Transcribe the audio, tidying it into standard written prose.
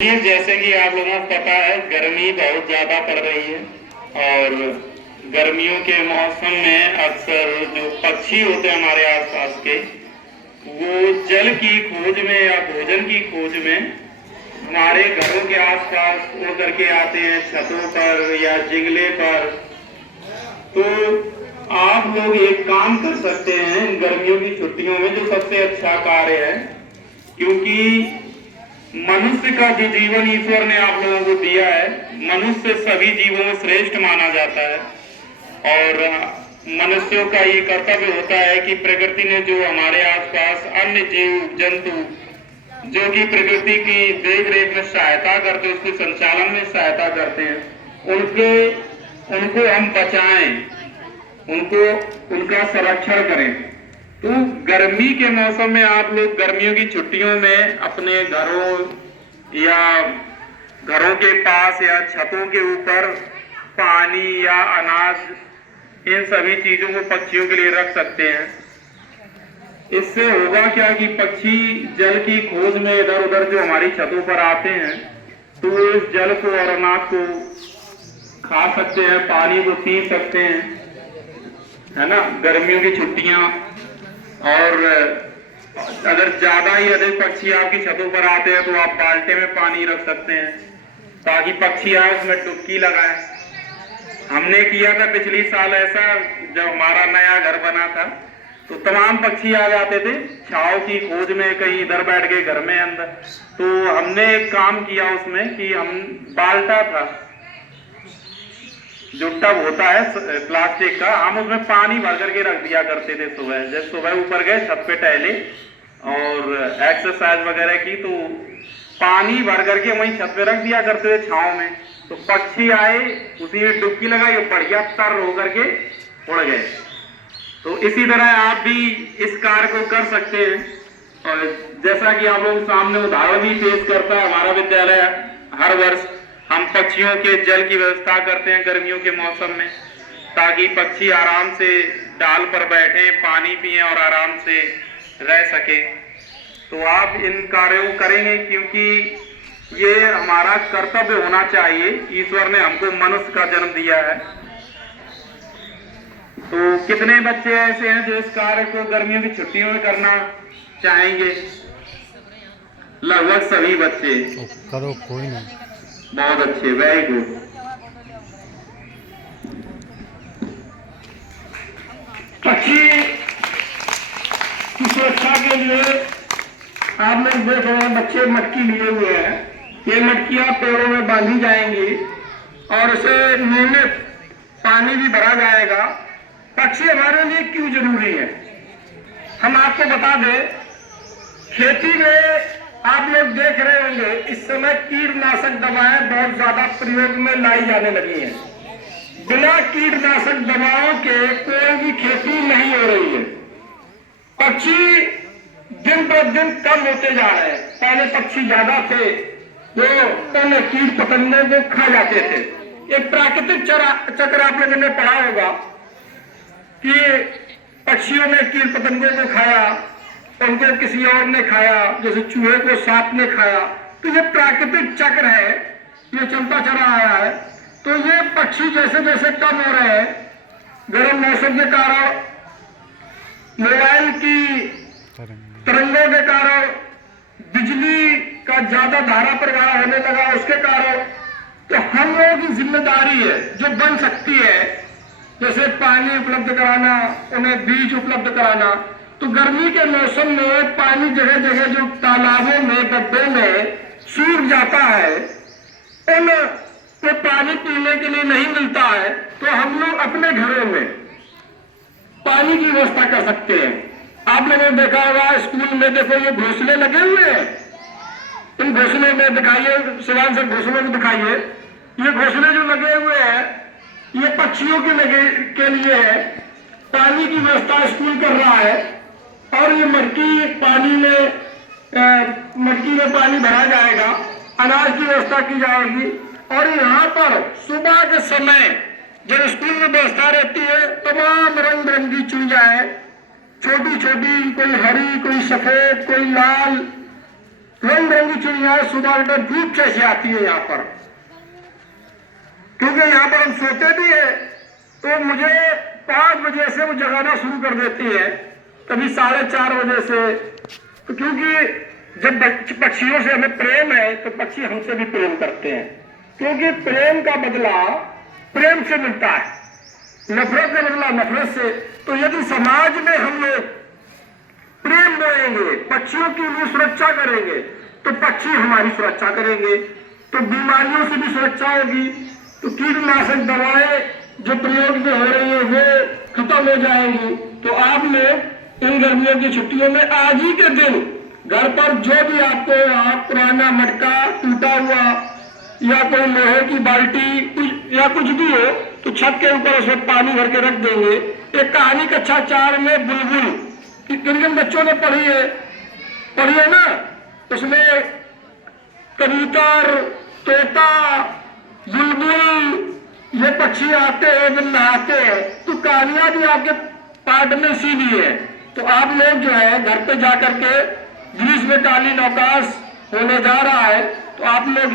जैसे कि आप लोगों को पता है, गर्मी बहुत ज्यादा पड़ रही है और गर्मियों के मौसम में अक्सर जो पक्षी होते हैं हमारे आसपास के, वो जल की खोज में या भोजन की खोज में हमारे घरों के आसपास उड़ करके आते हैं, छतों पर या जिंगले पर। तो आप लोग एक काम कर सकते हैं गर्मियों की छुट्टियों में, जो सबसे अच्छा कार्य है, क्योंकि मनुष्य का जो जीवन ईश्वर ने आप लोगों को दिया है, मनुष्य सभी जीवों में श्रेष्ठ माना जाता है और मनुष्यों का ये कर्तव्य होता है कि प्रकृति ने जो हमारे आसपास अन्य जीव जंतु जो कि प्रकृति की देख रेख में सहायता करते हैं, उसके संचालन में सहायता करते हैं, उनको हम बचाएं, उनका संरक्षण करें। तो गर्मी के मौसम में आप लोग गर्मियों की छुट्टियों में अपने घरों या घरों के पास या छतों के ऊपर पानी या अनाज, इन सभी चीजों को पक्षियों के लिए रख सकते हैं। इससे होगा क्या कि पक्षी जल की खोज में इधर उधर जो हमारी छतों पर आते हैं, तो इस जल को और अनाज को खा सकते हैं, पानी को पी सकते हैं, है ना। गर्मियों की छुट्टियां, और अगर ज्यादा ही अधिक पक्षी आपकी छतों पर आते हैं तो आप बाल्टे में पानी रख सकते हैं ताकि पक्षी आए उसमें डुबकी लगाए। हमने किया था पिछली साल ऐसा, जब हमारा नया घर बना था तो तमाम पक्षी आ जाते थे छाव की खोज में, कहीं इधर बैठ गए घर में अंदर। तो हमने एक काम किया उसमें कि हम बाल्टा था जो टब होता है प्लास्टिक का, हम उसमें पानी भर करके रख दिया करते थे। सुबह जब सुबह ऊपर गए छत पे टहले और एक्सरसाइज वगैरह की, तो पानी भर करके वहीं छत पे रख दिया करते थे छांव में। तो पक्षी आए, उसी में डुबकी लगाई, बढ़िया तर हो करके उड़ गए। तो इसी तरह आप भी इस कार्य को कर सकते हैं। और जैसा कि आप लोगों के सामने उदाहरण भी पेश करता है हमारा विद्यालय, हर वर्ष हम पक्षियों के जल की व्यवस्था करते हैं गर्मियों के मौसम में, ताकि पक्षी आराम से डाल पर बैठे, पानी पिए और आराम से रह सके। तो आप इन कार्यों को करेंगे क्योंकि ये हमारा कर्तव्य होना चाहिए। ईश्वर ने हमको मनुष्य का जन्म दिया है। तो कितने बच्चे ऐसे हैं जो इस कार्य को गर्मियों की छुट्टियों में करना चाहेंगे? लगभग सभी बच्चे। करो, कोई नहीं। बहुत अच्छे, वेरी गुड। पक्षी की सुरक्षा के लिए आप लोग देख रहे हैं, बच्चे मटकी लिए हुए हैं। ये मटकियां पेड़ों में बांधी जाएंगी और उसे नियमित पानी भी भरा जाएगा। पक्षी हमारे लिए क्यों जरूरी है, हम आपको बता दें। खेती में आप लोग देख रहे होंगे इस समय कीटनाशक दवाएं बहुत ज्यादा प्रयोग में लाई जाने लगी हैं। बिना कीटनाशक दवाओं के कोई भी खेती नहीं हो रही है। पक्षी दिन पर दिन कम होते जा रहे हैं। पहले पक्षी ज्यादा थे, वो अन्य कीट पतंगों को खा जाते थे। एक प्राकृतिक चक्र आप लोगों ने पढ़ा होगा कि पक्षियों ने कीट पतंगों को खाया, उनको किसी और ने खाया, जैसे चूहे को सांप ने खाया। तो ये प्राकृतिक चक्र है, ये चलता चला आया है। तो ये पक्षी जैसे जैसे कम हो रहे हैं, गर्म मौसम के कारण, मोबाइल की तरंगों के कारण, बिजली का ज्यादा धारा प्रवाह होने लगा उसके कारण, तो हम लोगों की जिम्मेदारी है जो बन सकती है, जैसे पानी उपलब्ध कराना, उन्हें बीज उपलब्ध कराना। तो गर्मी के मौसम में पानी जगह जगह जो तालाबों में, गड्ढों में सूख जाता है, उन तो पानी पीने के लिए नहीं मिलता है, तो हम लोग अपने घरों में पानी की व्यवस्था कर सकते हैं। आप लोगों ने देखा होगा स्कूल में, देखो ये घोंसले लगे हुए हैं। इन घोंसले में दिखाइए, शिवान सर घोंसले में दिखाइए। ये घोंसले जो लगे हुए हैं, ये पक्षियों के लिए है। पानी की व्यवस्था स्कूल कर रहा है और ये मटकी में पानी भरा जाएगा, अनाज की व्यवस्था की जाएगी। और यहाँ पर सुबह के समय जब स्कूल में व्यवस्था रहती है, तमाम रंग बिरंगी चिड़ियाएं, छोटी छोटी, कोई हरी, कोई सफेद, कोई लाल, रंग बिरंगी चिड़िया सुबह बेटा धूप कैसे आती है यहाँ पर, क्योंकि यहाँ पर हम सोते भी है तो मुझे 5 बजे से वो जगाना शुरू कर देती है, कभी 4:30 बजे से। तो क्योंकि जब पक्षियों से हमें प्रेम है तो पक्षी हमसे भी प्रेम करते हैं, क्योंकि प्रेम का बदला प्रेम से मिलता है, नफरत का बदला नफरत से। तो यदि समाज में हम लोग प्रेम बोएंगे, पक्षियों की लिए सुरक्षा करेंगे, तो पक्षी हमारी सुरक्षा करेंगे, तो बीमारियों से भी सुरक्षा होगी, तो कीटनाशक दवाएं जो प्रयोग में हो रही है वो खत्म हो जाएंगी। तो आप लोग इन गर्मियों की छुट्टियों में आज ही के दिन घर पर जो भी आपको पुराना मटका टूटा हुआ या कोई लोहे की बाल्टी या कुछ भी हो, तो छत के ऊपर उसमें पानी भर के रख देंगे। एक कहानी कक्षा 4 में बुलबुल किन बच्चों ने पढ़ी है ना, उसमें कबूतर, तोता, बुलबुल ये पक्षी आते हैं, जब नहाते हैं, तो कहानियां भी आपके पाठ में इसीलिए है। तो आप लोग जो है घर पे जाकर के ग्रीष्मकालीन अवकाश होने जा रहा है, तो आप लोग